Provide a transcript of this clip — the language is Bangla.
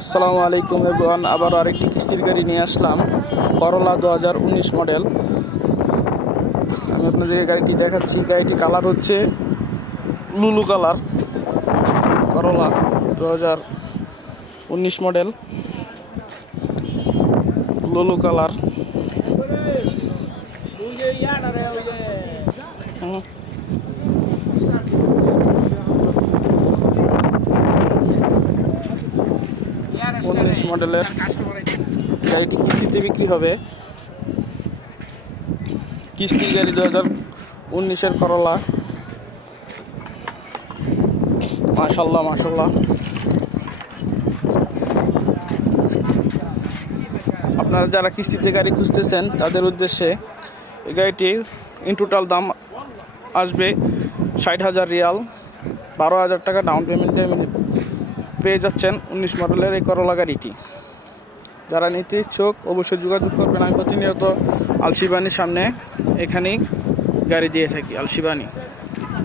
আসসালামু আলাইকুম এভরিওয়ান, আবার আরেকটি কিস্তির গাড়ি নিয়ে আসলাম। করলা 2019 মডেল। আমি আপনাদের গাড়িটি দেখাচ্ছি। গাড়িটি কালার হচ্ছে লুলু কালার। করলা 2019 মডেল, লুলু কালার। 19 মডেলের গাড়িটি কিস্তিতে বিক্রি হবে। কিস্তির গাড়ি 2019-এর করলা। মাশাল্লাহ মাশাল্লাহ। আপনারা যারা কিস্তিতে গাড়ি খুঁজতেছেন তাদের উদ্দেশ্যে এই গাড়িটির ইন টোটাল দাম আসবে 60,000 রিয়াল। 12,000 টাকা ডাউন পেমেন্টে পেয়ে যাচ্ছেন 19 মডেলের এই করলা গাড়িটি। যারা নিতে ইচ্ছুক অবশ্যই যোগাযোগ করবেন। আমি প্রতিনিয়ত আলশিবানির সামনে এখানেই গাড়ি দিয়ে থাকি, আলশিবানি।